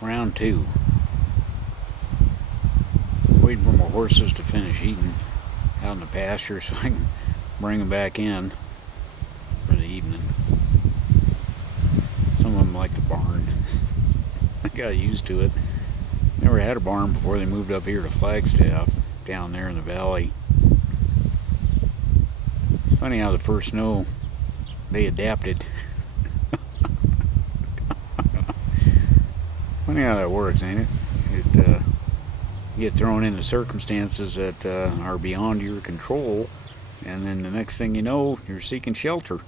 Round two. Waiting for my horses to finish eating out in the pasture so I can bring them back in for the evening. Some of them like the barn. I got used to it. Never had a barn before they moved up here to Flagstaff, down there in the valley. It's funny how the first snow they adapted. Funny how that works, ain't it? You get thrown into circumstances that are beyond your control, and then the next thing you know, you're seeking shelter.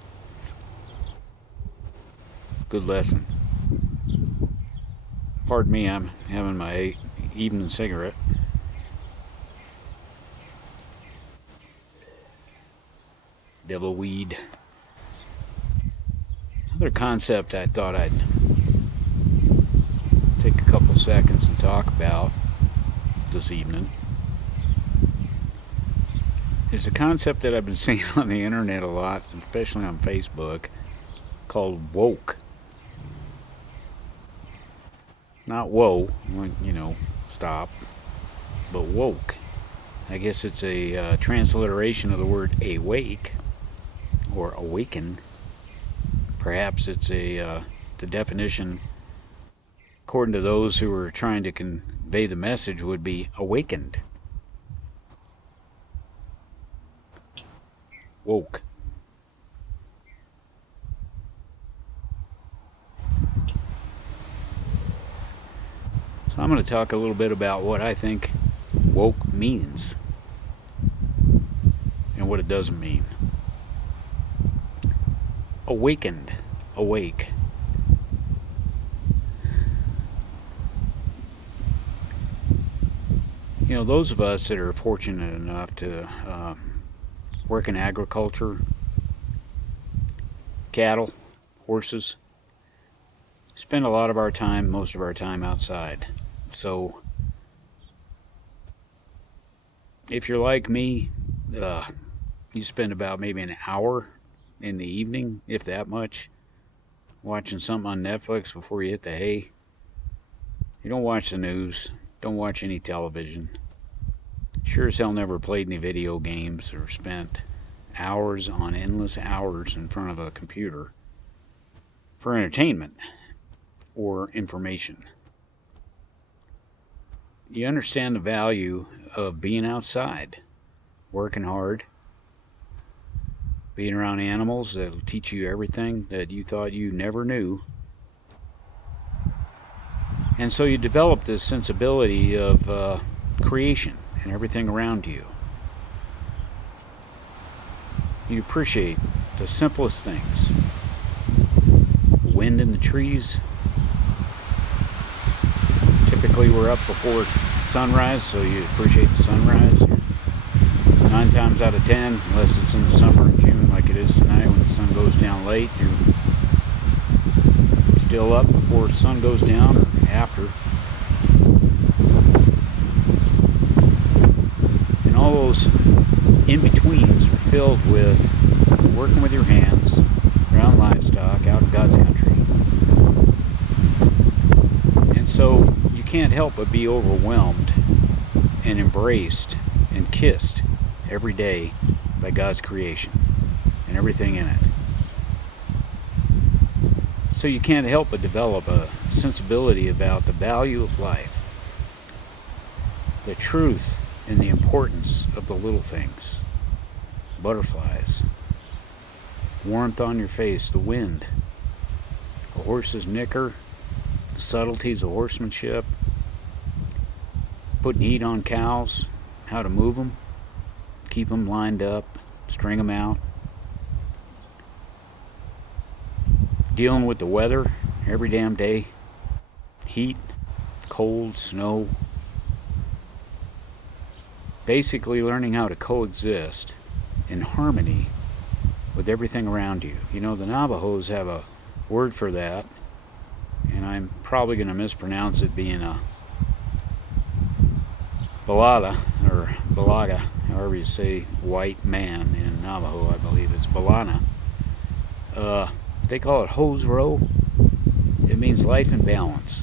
Good lesson. Pardon me, I'm having my evening cigarette. Devil weed. Another concept I thought I'd take a couple seconds and talk about this evening is a concept that I've been seeing on the internet a lot, especially on Facebook, called woke. Not whoa, stop, but woke. I guess it's a transliteration of the word awake or awaken. Perhaps it's the definition, according to those who are trying to convey the message, would be awakened. Woke. So I'm going to talk a little bit about what I think woke means and what it doesn't mean. Awakened, awake. Those of us that are fortunate enough to work in agriculture, cattle, horses, spend a lot of our time, most of our time outside. So if you're like me, you spend about maybe an hour in the evening, if that much, watching something on Netflix before you hit the hay. You don't watch the news, don't watch any television. Sure as hell never played any video games or spent hours on endless hours in front of a computer for entertainment or information. You understand the value of being outside, working hard, being around animals that will teach you everything that you thought you never knew. And so you develop this sensibility of creation and everything around you. You appreciate the simplest things. The wind in the trees. Typically we're up before sunrise, so you appreciate the sunrise. 9 times out of 10, unless it's in the summer in June like it is tonight when the sun goes down late, you're still up before the sun goes down or after. And all those in-betweens are filled with working with your hands around livestock out in God's country. And so you can't help but be overwhelmed and embraced and kissed every day by God's creation and everything in it. So you can't help but develop a sensibility about the value of life, the truth and the importance of the little things. Butterflies, warmth on your face, the wind, a horse's nicker, the subtleties of horsemanship, putting heat on cows, how to move them, keep them lined up, string them out, dealing with the weather every damn day, heat, cold, snow, basically learning how to coexist in harmony with everything around you. The Navajos have a word for that, and I'm probably going to mispronounce it, being a balada, or balaga, however you say white man in Navajo. I believe it's balana. They call it hose row. It means life in balance.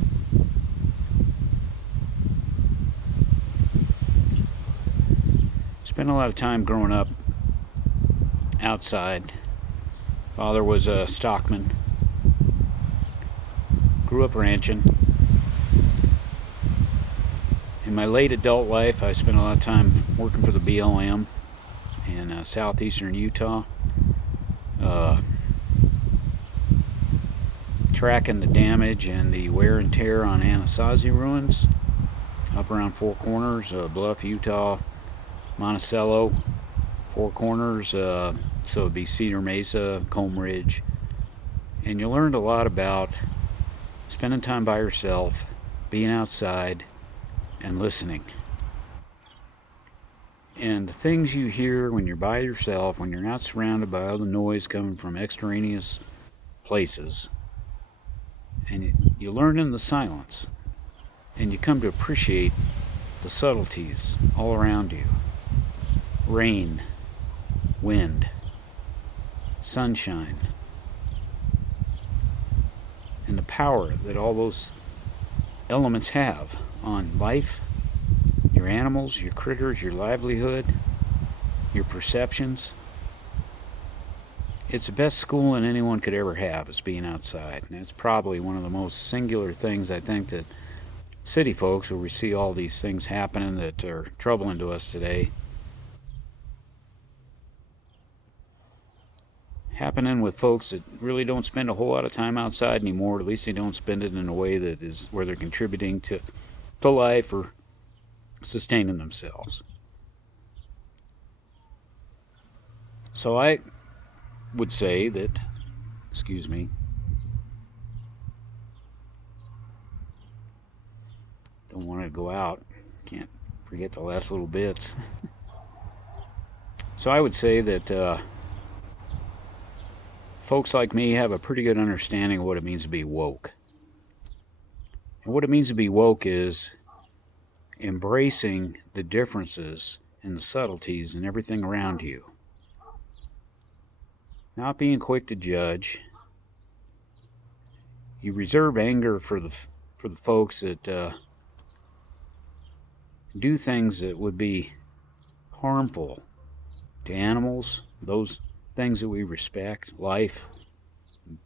spent a lot of time growing up outside. Father was a stockman. Grew up ranching. In my late adult life, I spent a lot of time working for the BLM in southeastern Utah, tracking the damage and the wear and tear on Anasazi ruins up around Four Corners, Bluff, Utah, Monticello, Four Corners, so it'd be Cedar Mesa, Comb Ridge. And you learned a lot about spending time by yourself, being outside, and listening. And the things you hear when you're by yourself, when you're not surrounded by all the noise coming from extraneous places, and you learn in the silence, and you come to appreciate the subtleties all around you. Rain, wind, sunshine, and the power that all those elements have on life, your animals, your critters, your livelihood, your perceptions. It's the best schooling anyone could ever have, is being outside. And it's probably one of the most singular things, I think, that city folks, where we see all these things happening that are troubling to us today, happening with folks that really don't spend a whole lot of time outside anymore. At least they don't spend it in a way that is where they're contributing to life or sustaining themselves. So I would say that, excuse me, don't want to go out, can't forget the last little bits. So I would say that folks like me have a pretty good understanding of what it means to be woke. And what it means to be woke is embracing the differences and the subtleties and everything around you. Not being quick to judge. You reserve anger for the folks that do things that would be harmful to animals, those things that we respect, life,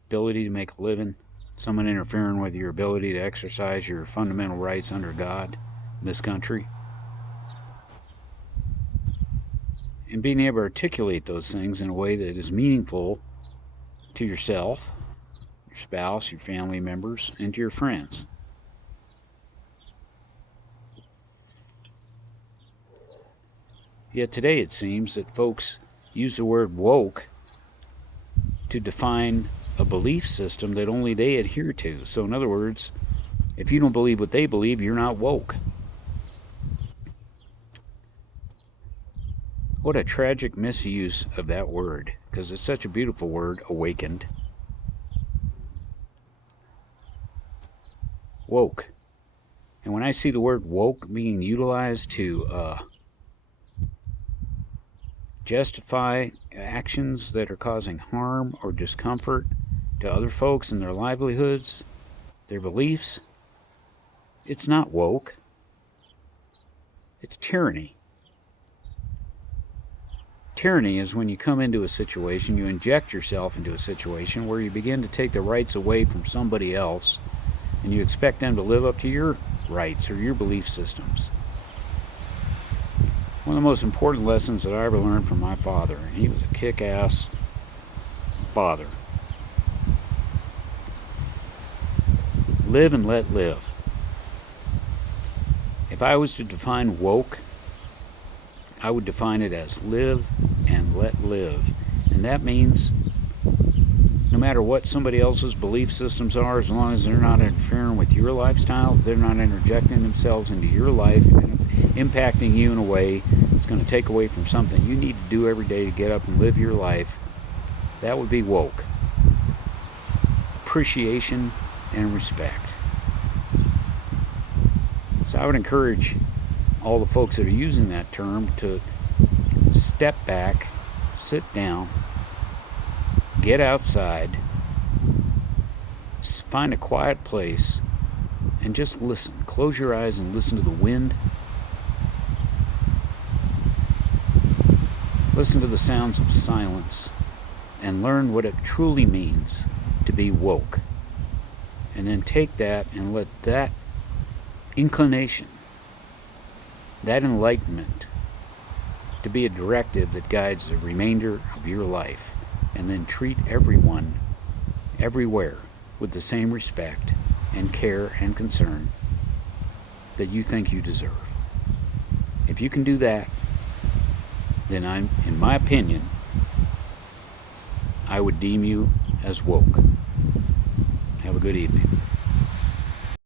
ability to make a living, someone interfering with your ability to exercise your fundamental rights under God in this country. And being able to articulate those things in a way that is meaningful to yourself, your spouse, your family members, and to your friends. Yet today it seems that folks use the word woke to define a belief system that only they adhere to. So in other words, if you don't believe what they believe, you're not woke. What a tragic misuse of that word, because it's such a beautiful word, awakened. Woke. And when I see the word woke being utilized to justify actions that are causing harm or discomfort to other folks and their livelihoods, their beliefs, it's not woke. It's tyranny. Tyranny is when you come into a situation, you inject yourself into a situation where you begin to take the rights away from somebody else, and you expect them to live up to your rights or your belief systems. One of the most important lessons that I ever learned from my father, and he was a kick-ass father. Live and let live. If I was to define woke, I would define it as live and let live. And that means no matter what somebody else's belief systems are, as long as they're not interfering with your lifestyle, they're not interjecting themselves into your life and impacting you in a way that's going to take away from something you need to do every day to get up and live your life, that would be woke. Appreciation and respect. So I would encourage all the folks that are using that term to step back, sit down, get outside, find a quiet place, and just listen. Close your eyes and listen to the wind. Listen to the sounds of silence and learn what it truly means to be woke. And then take that and let that inclination, that enlightenment, to be a directive that guides the remainder of your life, and then treat everyone, everywhere, with the same respect and care and concern that you think you deserve. If you can do that, then in my opinion, I would deem you as woke. Have a good evening.